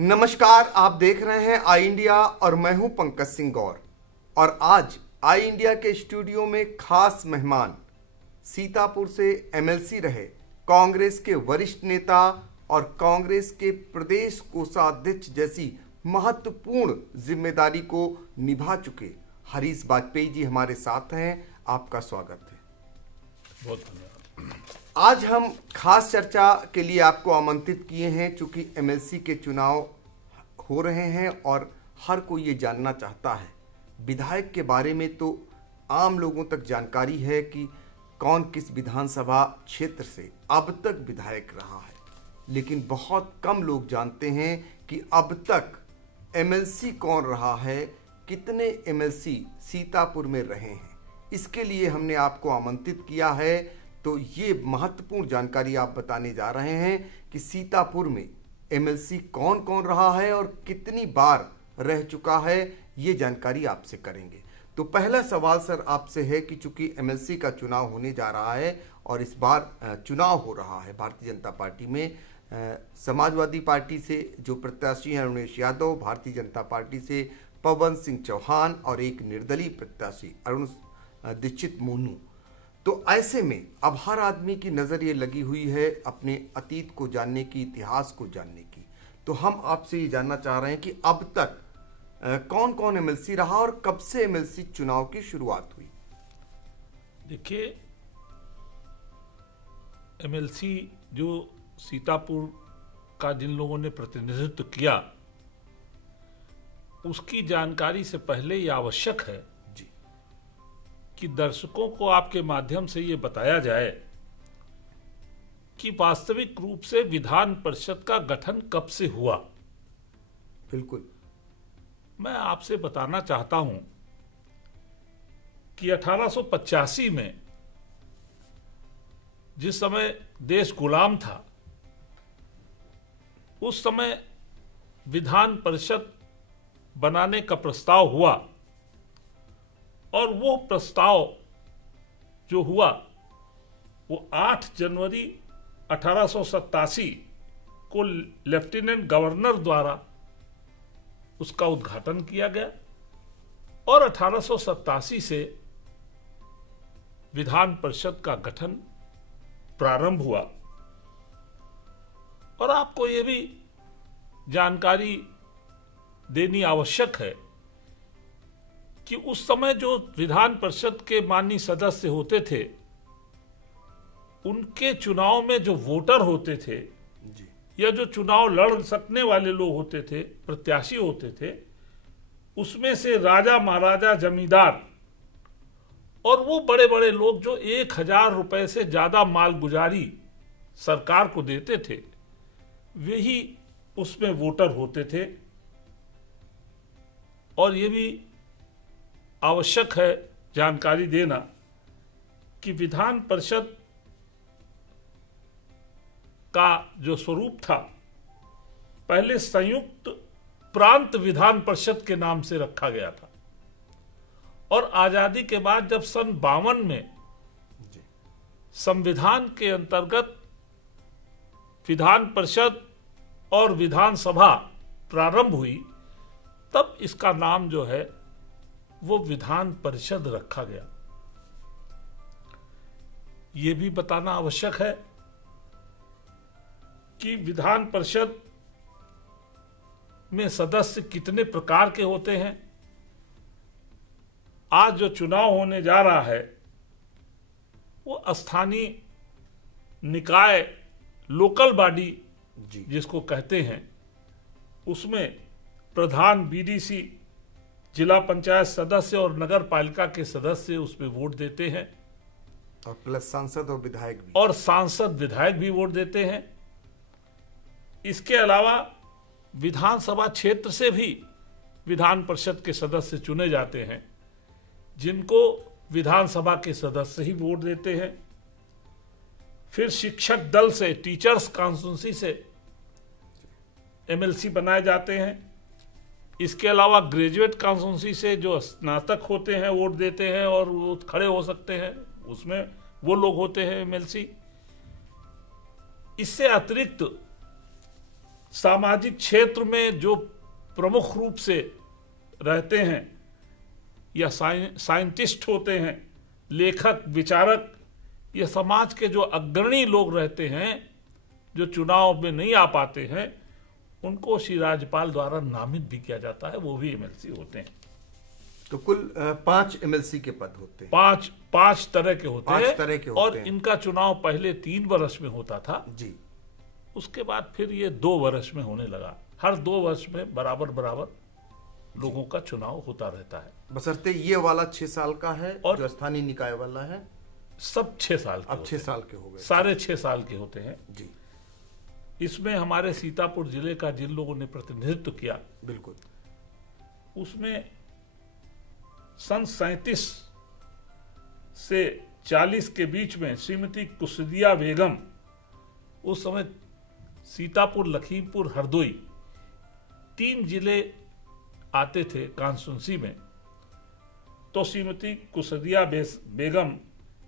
नमस्कार, आप देख रहे हैं आई इंडिया और मैं हूं पंकज सिंह गौर। और आज आई इंडिया के स्टूडियो में खास मेहमान सीतापुर से एमएलसी रहे कांग्रेस के वरिष्ठ नेता और कांग्रेस के प्रदेश कोषाध्यक्ष जैसी महत्वपूर्ण जिम्मेदारी को निभा चुके हरीश वाजपेयी जी हमारे साथ हैं। आपका स्वागत है। बहुत धन्यवाद। आज हम खास चर्चा के लिए आपको आमंत्रित किए हैं क्योंकि एमएलसी के चुनाव हो रहे हैं और हर कोई ये जानना चाहता है। विधायक के बारे में तो आम लोगों तक जानकारी है कि कौन किस विधानसभा क्षेत्र से अब तक विधायक रहा है, लेकिन बहुत कम लोग जानते हैं कि अब तक एमएलसी कौन रहा है, कितने एमएलसी सीतापुर में रहे हैं। इसके लिए हमने आपको आमंत्रित किया है। तो ये महत्वपूर्ण जानकारी आप बताने जा रहे हैं कि सीतापुर में एमएलसी कौन कौन रहा है और कितनी बार रह चुका है, ये जानकारी आपसे करेंगे। तो पहला सवाल सर आपसे है कि चूंकि एमएलसी का चुनाव होने जा रहा है और इस बार चुनाव हो रहा है भारतीय जनता पार्टी में, समाजवादी पार्टी से जो प्रत्याशी हैं उमेश यादव, भारतीय जनता पार्टी से पवन सिंह चौहान और एक निर्दलीय प्रत्याशी अरुण दीक्षित मोनू। तो ऐसे में अब हर आदमी की नज़र ये लगी हुई है अपने अतीत को जानने की, इतिहास को जानने की। तो हम आपसे ये जानना चाह रहे हैं कि अब तक कौन कौन एमएलसी रहा और कब से एमएलसी चुनाव की शुरुआत हुई। देखिए, एमएलसी जो सीतापुर का जिन लोगों ने प्रतिनिधित्व किया, उसकी जानकारी से पहले ये आवश्यक है कि दर्शकों को आपके माध्यम से ये बताया जाए कि वास्तविक रूप से विधान परिषद का गठन कब से हुआ। बिल्कुल, मैं आपसे बताना चाहता हूं कि 1885 में जिस समय देश गुलाम था, उस समय विधान परिषद बनाने का प्रस्ताव हुआ और वो प्रस्ताव जो हुआ वो 8 जनवरी 1887 को लेफ्टिनेंट गवर्नर द्वारा उसका उद्घाटन किया गया और 1887 से विधान परिषद का गठन प्रारंभ हुआ। और आपको ये भी जानकारी देनी आवश्यक है कि उस समय जो विधान परिषद के माननीय सदस्य होते थे, उनके चुनाव में जो वोटर होते थे जी, या जो चुनाव लड़ सकने वाले लोग होते थे, प्रत्याशी होते थे, उसमें से राजा महाराजा जमींदार और वो बड़े बड़े लोग जो 1000 रुपए से ज्यादा मालगुजारी सरकार को देते थे, वही उसमें वोटर होते थे। और ये भी आवश्यक है जानकारी देना कि विधान परिषद का जो स्वरूप था, पहले संयुक्त प्रांत विधान परिषद के नाम से रखा गया था और आजादी के बाद जब सन 52 में संविधान के अंतर्गत विधान परिषद और विधानसभा प्रारंभ हुई, तब इसका नाम जो है वो विधान परिषद रखा गया। ये भी बताना आवश्यक है कि विधान परिषद में सदस्य कितने प्रकार के होते हैं। आज जो चुनाव होने जा रहा है वो स्थानीय निकाय, लोकल बॉडी जिसको कहते हैं, उसमें प्रधान, बीडीसी, जिला पंचायत सदस्य और नगर पालिका के सदस्य उसमें वोट देते हैं और प्लस सांसद और विधायक भी, और सांसद विधायक भी वोट देते हैं। इसके अलावा विधानसभा क्षेत्र से भी विधान परिषद के सदस्य चुने जाते हैं, जिनको विधानसभा के सदस्य ही वोट देते हैं। फिर शिक्षक दल से, टीचर्स कॉन्स्टिट्यूंसी से एमएलसी बनाए जाते हैं। इसके अलावा ग्रेजुएट कॉन्स्टिट्यूंसी से जो स्नातक होते हैं वोट देते हैं और वो खड़े हो सकते हैं, उसमें वो लोग होते हैं एमएलसी। इससे अतिरिक्त सामाजिक क्षेत्र में जो प्रमुख रूप से रहते हैं या साइंटिस्ट होते हैं, लेखक, विचारक, ये समाज के जो अग्रणी लोग रहते हैं जो चुनाव में नहीं आ पाते हैं, उनको श्री राज्यपाल द्वारा नामित भी किया जाता है, वो भी एमएलसी होते हैं। तो कुल 5 एमएलसी के पद होते हैं। पांच तरह के होते हैं। 5 तरह के होते और हैं। इनका चुनाव पहले 3 वर्ष में होता था जी। उसके बाद फिर ये 2 वर्ष में होने लगा। हर 2 वर्ष में बराबर बराबर लोगों का चुनाव होता रहता है। बशर्ते ये वाला 6 साल का है और जो स्थानीय निकाय वाला है, सब 6 साल के अब 6 साल के हो गए। सारे 6 साल के होते हैं जी। इसमें हमारे सीतापुर जिले का जिन लोगों ने प्रतिनिधित्व किया, बिल्कुल, उसमें सन 37 से 40 के बीच में श्रीमती कुसदिया बेगम, उस समय सीतापुर, लखीमपुर, हरदोई 3 जिले आते थे कॉन्स्टिट्यूंसी में। तो श्रीमती कुसदिया बेगम,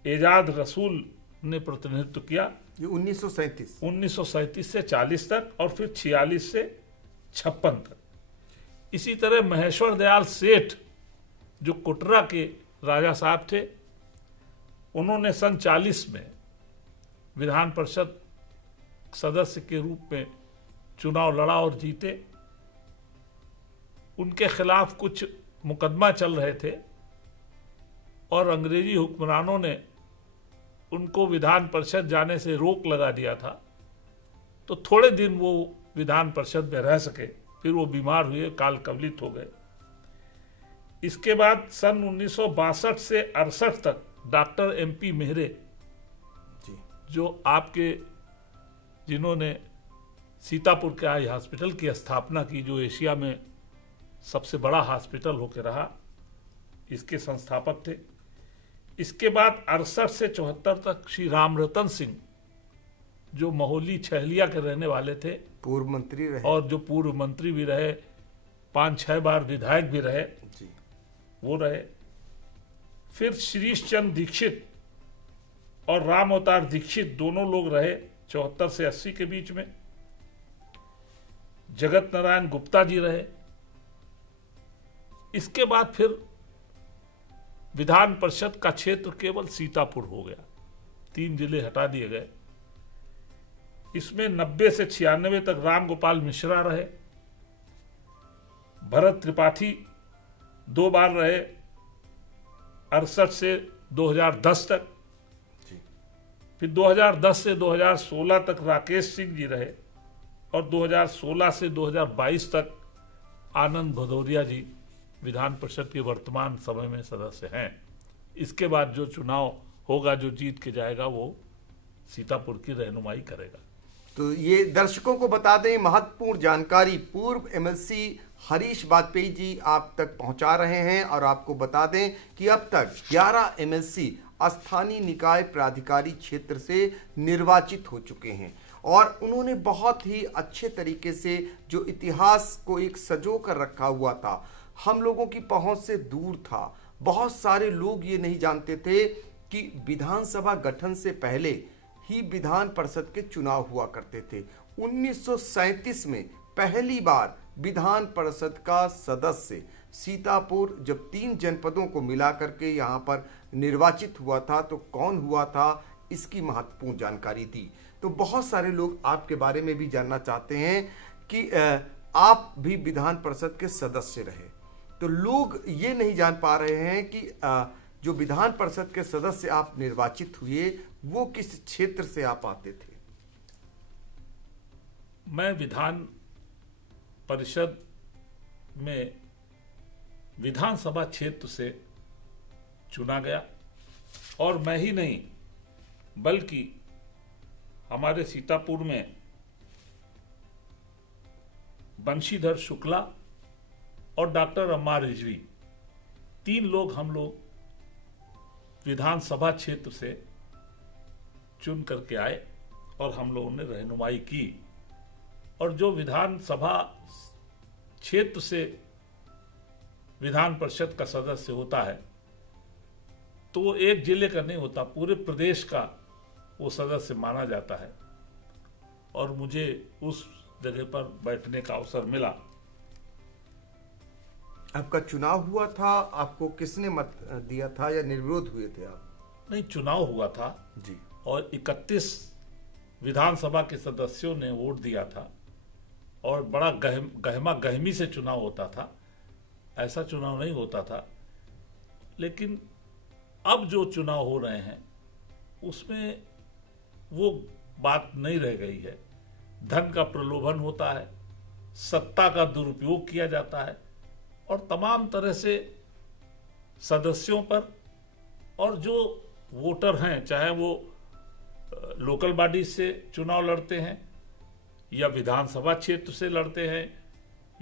एजाज रसूल ने प्रतिनिधित्व किया। ये 1937 से 40 तक और फिर 46 से 56 तक। इसी तरह महेश्वर दयाल सेठ जो कोटरा के राजा साहब थे, उन्होंने सन 40 में विधान परिषद सदस्य के रूप में चुनाव लड़ा और जीते। उनके खिलाफ कुछ मुकदमा चल रहे थे और अंग्रेजी हुक्मरानों ने उनको विधान परिषद जाने से रोक लगा दिया था। तो थोड़े दिन वो विधान परिषद में रह सके, फिर वो बीमार हुए, काल कवलित हो गए। इसके बाद सन 1962 से 68 तक डॉक्टर MP मेहरे जी, जो आपके, जिन्होंने सीतापुर के आई हॉस्पिटल की स्थापना की, जो एशिया में सबसे बड़ा हॉस्पिटल होकर रहा, इसके संस्थापक थे। इसके बाद 68 से 74 तक श्री रामरतन सिंह, जो महोली छहलिया के रहने वाले थे, पूर्व मंत्री रहे और जो पूर्व मंत्री भी रहे, 5-6 बार विधायक भी रहे जी। वो रहे। फिर श्रीश चंद्र दीक्षित और राम अवतार दीक्षित दोनों लोग रहे 74 से 80 के बीच में। जगत नारायण गुप्ता जी रहे। इसके बाद फिर विधान परिषद का क्षेत्र केवल सीतापुर हो गया, 3 जिले हटा दिए गए। इसमें 90 से 96 तक राम गोपाल मिश्रा रहे। भरत त्रिपाठी 2 बार रहे, 68 से 2010 तक। जी। फिर 2010 से 2016 तक राकेश सिंह जी रहे और 2016 से 2022 तक आनंद भदौरिया जी विधान परिषद के वर्तमान समय में सदस्य हैं। इसके बाद जो चुनाव होगा, जो जीत के जाएगा, वो सीतापुर की रहनुमाई करेगा। तो ये दर्शकों को बता दें, महत्वपूर्ण जानकारी पूर्व एमएलसी हरीश वाजपेयी जी आप तक पहुंचा रहे हैं। और आपको बता दें कि अब तक 11 एमएलसी स्थानीय निकाय प्राधिकारी क्षेत्र से निर्वाचित हो चुके हैं और उन्होंने बहुत ही अच्छे तरीके से जो इतिहास को एक सजो कर रखा हुआ था, हम लोगों की पहुंच से दूर था। बहुत सारे लोग ये नहीं जानते थे कि विधानसभा गठन से पहले ही विधान परिषद के चुनाव हुआ करते थे। 1937 में पहली बार विधान परिषद का सदस्य सीतापुर जब 3 जनपदों को मिला करके यहाँ पर निर्वाचित हुआ था, तो कौन हुआ था, इसकी महत्वपूर्ण जानकारी दी। तो बहुत सारे लोग आपके बारे में भी जानना चाहते हैं कि आप भी विधान परिषद के सदस्य रहे। तो लोग ये नहीं जान पा रहे हैं कि जो विधान परिषद के सदस्य आप निर्वाचित हुए, वो किस क्षेत्र से आप आते थे। मैं विधान परिषद में विधानसभा क्षेत्र से चुना गया और मैं ही नहीं बल्कि हमारे सीतापुर में बंशीधर शुक्ला और डॉक्टर अम्मार रिजवी 3 लोग हम लोग विधानसभा क्षेत्र से चुन करके आए और हम लोगों ने रहनुमाई की। और जो विधानसभा क्षेत्र से विधान परिषद का सदस्य होता है तो वो एक जिले का नहीं होता, पूरे प्रदेश का वो सदस्य माना जाता है। और मुझे उस जगह पर बैठने का अवसर मिला। आपका चुनाव हुआ था, आपको किसने मत दिया था या निर्विरोध हुए थे आप? नहीं, चुनाव हुआ था जी। और 31 विधानसभा के सदस्यों ने वोट दिया था और बड़ा गहमा गहमी से चुनाव होता था, ऐसा चुनाव नहीं होता था। लेकिन अब जो चुनाव हो रहे हैं उसमें वो बात नहीं रह गई है। धन का प्रलोभन होता है, सत्ता का दुरुपयोग किया जाता है और तमाम तरह से सदस्यों पर और जो वोटर हैं, चाहे वो लोकल बॉडी से चुनाव लड़ते हैं या विधानसभा क्षेत्र से लड़ते हैं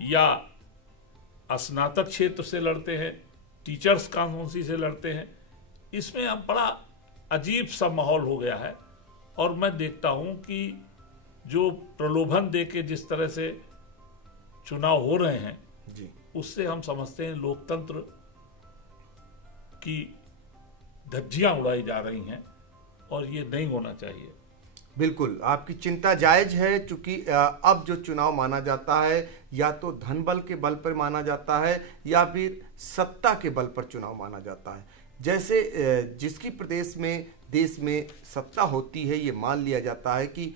या स्नातक क्षेत्र से लड़ते हैं, टीचर्स कॉन्स्टिट्यूंसी से लड़ते हैं, इसमें अब बड़ा अजीब सा माहौल हो गया है। और मैं देखता हूं कि जो प्रलोभन देके जिस तरह से चुनाव हो रहे हैं जी, उससे हम समझते हैं लोकतंत्र की धज्जियां उड़ाई जा रही हैं और ये नहीं होना चाहिए। बिल्कुल, आपकी चिंता जायज है, क्योंकि अब जो चुनाव माना जाता है या तो धन बल के बल पर माना जाता है या फिर सत्ता के बल पर चुनाव माना जाता है। जैसे जिसकी प्रदेश में देश में सत्ता होती है, ये मान लिया जाता है कि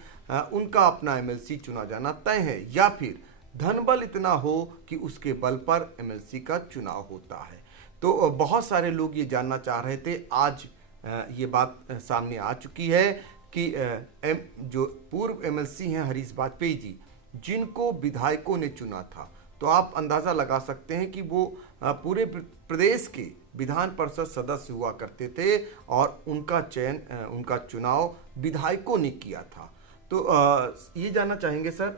उनका अपना एमएलसी चुना जाना तय है, या फिर धन बल इतना हो कि उसके बल पर एमएलसी का चुनाव होता है। तो बहुत सारे लोग ये जानना चाह रहे थे, आज ये बात सामने आ चुकी है कि जो पूर्व एमएलसी हैं हरीश वाजपेयी जी, जिनको विधायकों ने चुना था, तो आप अंदाज़ा लगा सकते हैं कि वो पूरे प्रदेश के विधान परिषद सदस्य हुआ करते थे और उनका चयन, उनका चुनाव विधायकों ने किया था। तो ये जानना चाहेंगे सर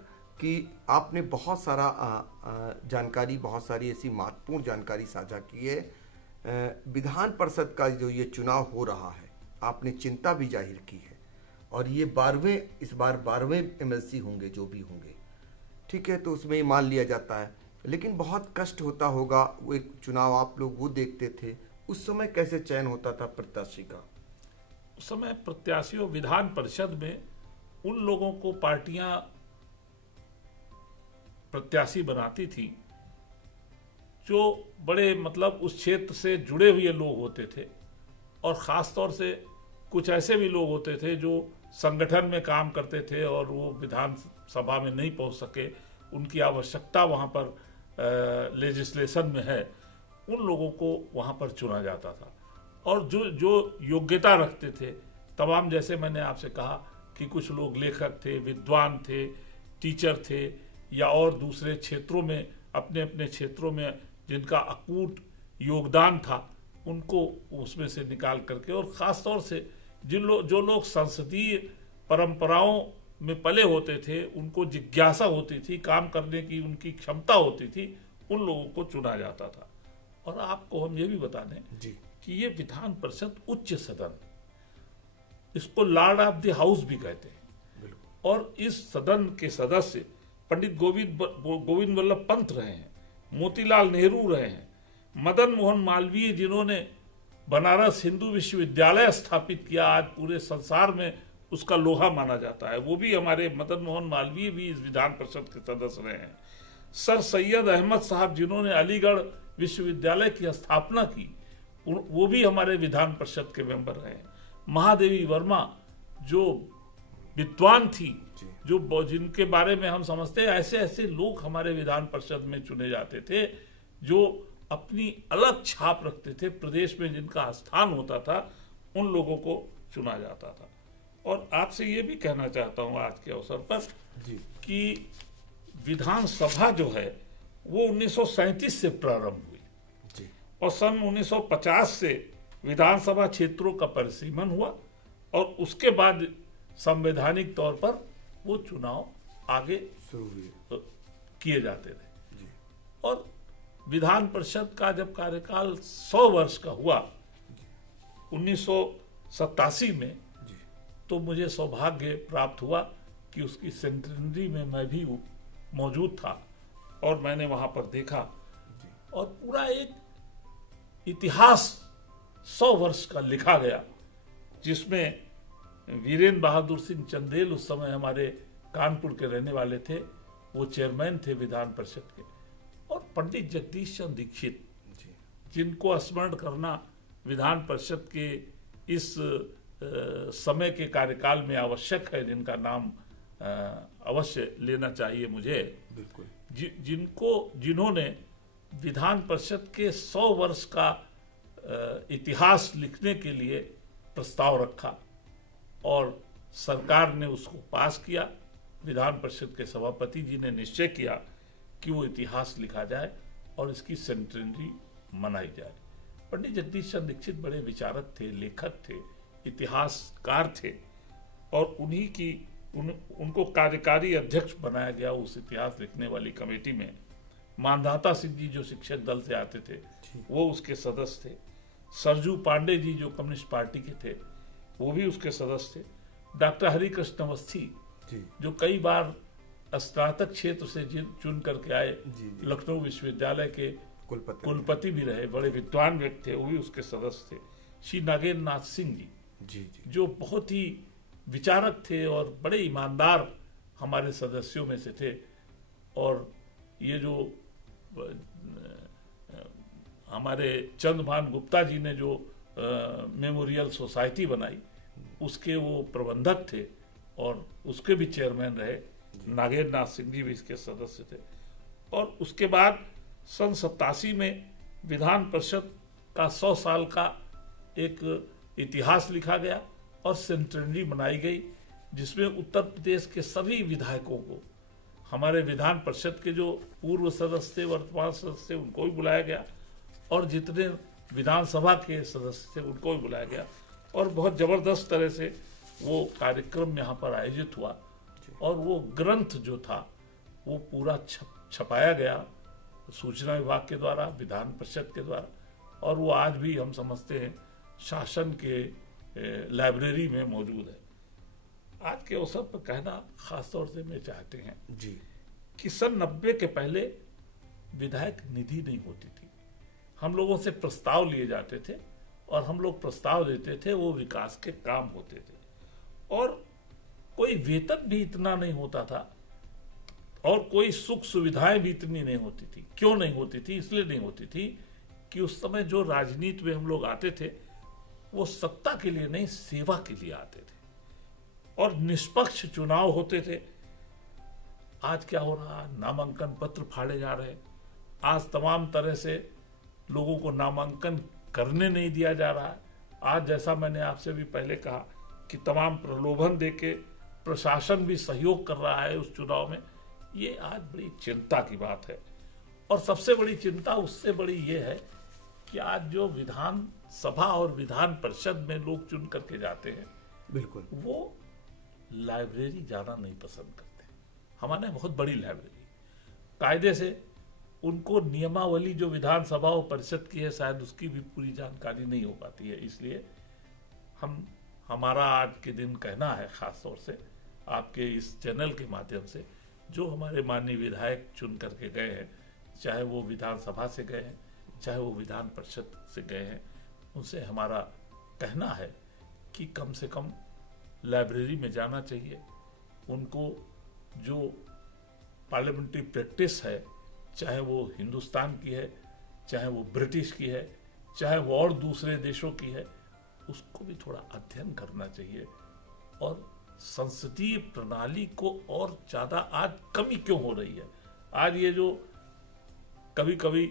कि आपने बहुत सारा जानकारी, बहुत सारी ऐसी महत्वपूर्ण जानकारी साझा की है। विधान परिषद का जो ये चुनाव हो रहा है, आपने चिंता भी जाहिर की है और ये इस बार 12वें एमएलसी होंगे जो भी होंगे, ठीक है, तो उसमें ही मान लिया जाता है। लेकिन बहुत कष्ट होता होगा, वो एक चुनाव आप लोग वो देखते थे, उस समय कैसे चयन होता था प्रत्याशी का? उस समय प्रत्याशियों विधान परिषद में उन लोगों को पार्टियां प्रत्याशी बनाती थी जो बड़े मतलब उस क्षेत्र से जुड़े हुए लोग होते थे, और ख़ास तौर से कुछ ऐसे भी लोग होते थे जो संगठन में काम करते थे और वो विधानसभा में नहीं पहुंच सके, उनकी आवश्यकता वहां पर लेजिस्लेशन में है, उन लोगों को वहां पर चुना जाता था। और जो योग्यता रखते थे तमाम, जैसे मैंने आपसे कहा कि कुछ लोग लेखक थे, विद्वान थे, टीचर थे या और दूसरे क्षेत्रों में अपने अपने क्षेत्रों में जिनका अकूट योगदान था, उनको उसमें से निकाल करके, और ख़ास तौर से जो लोग संसदीय परंपराओं में पले होते थे, उनको जिज्ञासा होती थी, काम करने की उनकी क्षमता होती थी, उन लोगों को चुना जाता था। और आपको हम ये भी बता दें जी कि ये विधान परिषद उच्च सदन, इसको लॉर्ड ऑफ द हाउस भी कहते हैं, और इस सदन के सदस्य पंडित गोविंद वल्लभ पंत रहे हैं, मोतीलाल नेहरू रहे हैं, मदन मोहन मालवीय जिन्होंने बनारस हिंदू विश्वविद्यालय स्थापित किया, आज पूरे संसार में उसका लोहा माना जाता है, वो भी हमारे मदन मोहन मालवीय भी इस विधान परिषद के सदस्य रहे हैं। सर सैयद अहमद साहब जिन्होंने अलीगढ़ विश्वविद्यालय की स्थापना की, वो भी हमारे विधान परिषद के मेंबर रहे हैं। महादेवी वर्मा जो विद्वान थी, जो जिनके बारे में हम समझते हैं, ऐसे ऐसे लोग हमारे विधान परिषद में चुने जाते थे जो अपनी अलग छाप रखते थे, प्रदेश में जिनका स्थान होता था, उन लोगों को चुना जाता था। और आपसे ये भी कहना चाहता हूँ आज के अवसर पर कि विधानसभा जो है वो 1937 से प्रारंभ हुई और सन 1950 से विधानसभा क्षेत्रों का परिसीमन हुआ और उसके बाद संवैधानिक तौर पर वो चुनाव आगे शुरू किए जाते थे। और विधान परिषद का जब कार्यकाल 100 वर्ष का हुआ 1987 में, तो मुझे सौभाग्य प्राप्त हुआ कि उसकी सेंटेनरी में मैं भी मौजूद था और मैंने वहां पर देखा, और पूरा एक इतिहास 100 वर्ष का लिखा गया, जिसमें वीरेंद्र बहादुर सिंह चंदेल उस समय हमारे कानपुर के रहने वाले थे, वो चेयरमैन थे विधान परिषद के, और पंडित जगदीश चंद्र दीक्षित, जिनको स्मरण करना विधान परिषद के इस समय के कार्यकाल में आवश्यक है, जिनका नाम अवश्य लेना चाहिए मुझे। बिल्कुल। जिन्होंने विधान परिषद के 100 वर्ष का इतिहास लिखने के लिए प्रस्ताव रखा और सरकार ने उसको पास किया। विधान परिषद के सभापति जी ने निश्चय किया कि वो इतिहास लिखा जाए और इसकी सेंटेनरी मनाई जाए। पंडित जगदीश चंद्र दीक्षित बड़े विचारक थे, लेखक थे, इतिहासकार थे, और उनको कार्यकारी अध्यक्ष बनाया गया उस इतिहास लिखने वाली कमेटी में। मानधाता सिंह जी जो शिक्षक दल से आते थे वो उसके सदस्य थे। सरजू पांडे जी जो कम्युनिस्ट पार्टी के थे वो भी उसके सदस्य थे। डॉक्टर हरिकृष्ण अवस्थी जो कई बार स्नातक क्षेत्र से चुन करके आए, लखनऊ विश्वविद्यालय के कुलपति भी रहे, बड़े विद्वान व्यक्ति थे, वो भी उसके सदस्य थे। श्री नागेंद्र नाथ सिंह जी जो बहुत ही विचारक थे और बड़े ईमानदार हमारे सदस्यों में से थे। और ये जो हमारे चंद्रभान गुप्ता जी ने जो मेमोरियल सोसाइटी बनाई उसके वो प्रबंधक थे और उसके भी चेयरमैन रहे। नागेंद्र नाथ सिंह जी भी इसके सदस्य थे। और उसके बाद सन 87 में विधान परिषद का 100 साल का एक इतिहास लिखा गया और सेंटेनरी बनाई गई, जिसमें उत्तर प्रदेश के सभी विधायकों को, हमारे विधान परिषद के जो पूर्व सदस्य थे, वर्तमान सदस्य थे, उनको भी बुलाया गया, और जितने विधानसभा के सदस्य थे उनको भी बुलाया गया। और बहुत जबरदस्त तरह से वो कार्यक्रम यहाँ पर आयोजित हुआ और वो ग्रंथ जो था वो पूरा छपाया गया सूचना विभाग के द्वारा, विधान परिषद के द्वारा, और वो आज भी हम समझते हैं शासन के लाइब्रेरी में मौजूद है। आज के अवसर पर कहना खास तौर से मैं चाहते हैं कि सन 90 के पहले विधायक निधि नहीं होती थी। हम लोगों से प्रस्ताव लिए जाते थे और हम लोग प्रस्ताव देते थे, वो विकास के काम होते थे, और कोई वेतन भी इतना नहीं होता था और कोई सुख सुविधाएं भी इतनी नहीं होती थी। क्यों नहीं होती थी? इसलिए नहीं होती थी कि उस समय जो राजनीति में हम लोग आते थे वो सत्ता के लिए नहीं, सेवा के लिए आते थे, और निष्पक्ष चुनाव होते थे। आज क्या हो रहा है? नामांकन पत्र फाड़े जा रहे हैं। आज तमाम तरह से लोगों को नामांकन करने नहीं दिया जा रहा है। आज जैसा मैंने आपसे भी पहले कहा कि तमाम प्रलोभन देके प्रशासन भी सहयोग कर रहा है उस चुनाव में। ये आज बड़ी चिंता की बात है। और सबसे बड़ी चिंता उससे बड़ी ये है कि आज जो विधान सभा और विधान परिषद में लोग चुन करके जाते हैं, बिल्कुल, वो लाइब्रेरी जाना नहीं पसंद करते। हमारे बहुत बड़ी लाइब्रेरी, कायदे से उनको नियमावली जो विधानसभा और परिषद की है शायद उसकी भी पूरी जानकारी नहीं हो पाती है। इसलिए हमारा आज के दिन कहना है, खास तौर से आपके इस चैनल के माध्यम से, जो हमारे माननीय विधायक चुन करके गए हैं, चाहे वो विधानसभा से गए हैं, चाहे वो विधान परिषद से गए हैं, उनसे हमारा कहना है कि कम से कम लाइब्रेरी में जाना चाहिए। उनको जो पार्लियामेंट्री प्रैक्टिस है, चाहे वो हिंदुस्तान की है, चाहे वो ब्रिटिश की है, चाहे वो और दूसरे देशों की है, उसको भी थोड़ा अध्ययन करना चाहिए। और संसदीय प्रणाली को और ज्यादा आज कमी क्यों हो रही है? आज ये जो कभी कभी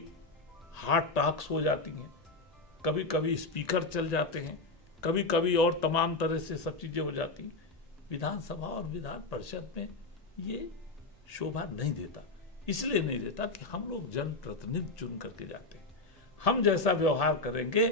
हार्ट टॉक्स हो जाती हैं, कभी कभी स्पीकर चल जाते हैं, कभी कभी और तमाम तरह से सब चीजें हो जाती हैं, विधानसभा और विधान परिषद में ये शोभा नहीं देता। इसलिए नहीं देता कि हम लोग जनप्रतिनिधि चुन करके जाते हैं। हम जैसा व्यवहार करेंगे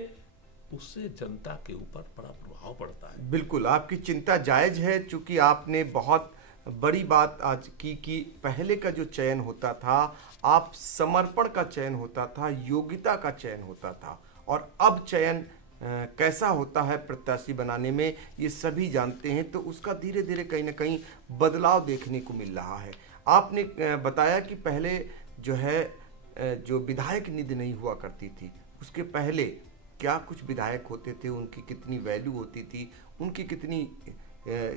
उससे जनता के ऊपर बड़ा प्रभाव पड़ता है। बिल्कुल, आपकी चिंता जायज है, चूंकि आपने बहुत बड़ी बात आज की कि पहले का जो चयन होता था, आप समर्पण का चयन होता था, योग्यता का चयन होता था, और अब चयन कैसा होता है प्रत्याशी बनाने में ये सभी जानते हैं। तो उसका धीरे धीरे कहीं ना कहीं बदलाव देखने को मिल रहा है। आपने बताया कि पहले जो है जो विधायक निधि नहीं हुआ करती थी, उसके पहले क्या कुछ विधायक होते थे, उनकी कितनी वैल्यू होती थी, उनकी कितनी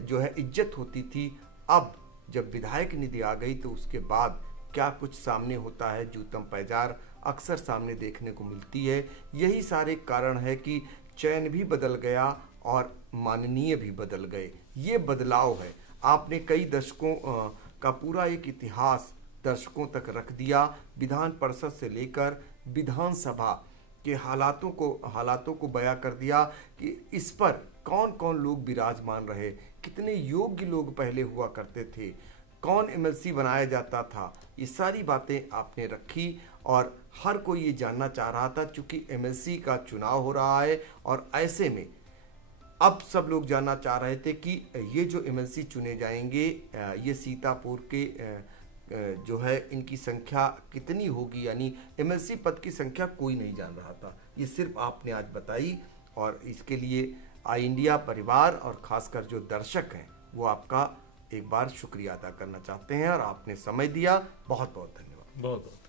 जो है इज्जत होती थी। अब जब विधायक निधि आ गई तो उसके बाद क्या कुछ सामने होता है, जूतम पैजार अक्सर सामने देखने को मिलती है। यही सारे कारण है कि चयन भी बदल गया और माननीय भी बदल गए। ये बदलाव है। आपने कई दशकों का पूरा एक इतिहास दर्शकों तक रख दिया, विधान परिषद से लेकर विधानसभा के हालातों को बयां कर दिया कि इस पर कौन कौन लोग विराजमान रहे, कितने योग्य लोग पहले हुआ करते थे, कौन एमएलसी बनाया जाता था। ये सारी बातें आपने रखी और हर कोई ये जानना चाह रहा था, चूंकि एमएलसी का चुनाव हो रहा है और ऐसे में अब सब लोग जानना चाह रहे थे कि ये जो एमएलसी चुने जाएंगे ये सीतापुर के जो है इनकी संख्या कितनी होगी, यानी एमएलसी पद की संख्या कोई नहीं जान रहा था। ये सिर्फ आपने आज बताई और इसके लिए आई इंडिया परिवार और खासकर जो दर्शक हैं वो आपका एक बार शुक्रिया अदा करना चाहते हैं और आपने समय दिया। बहुत बहुत धन्यवाद। बहुत बहुत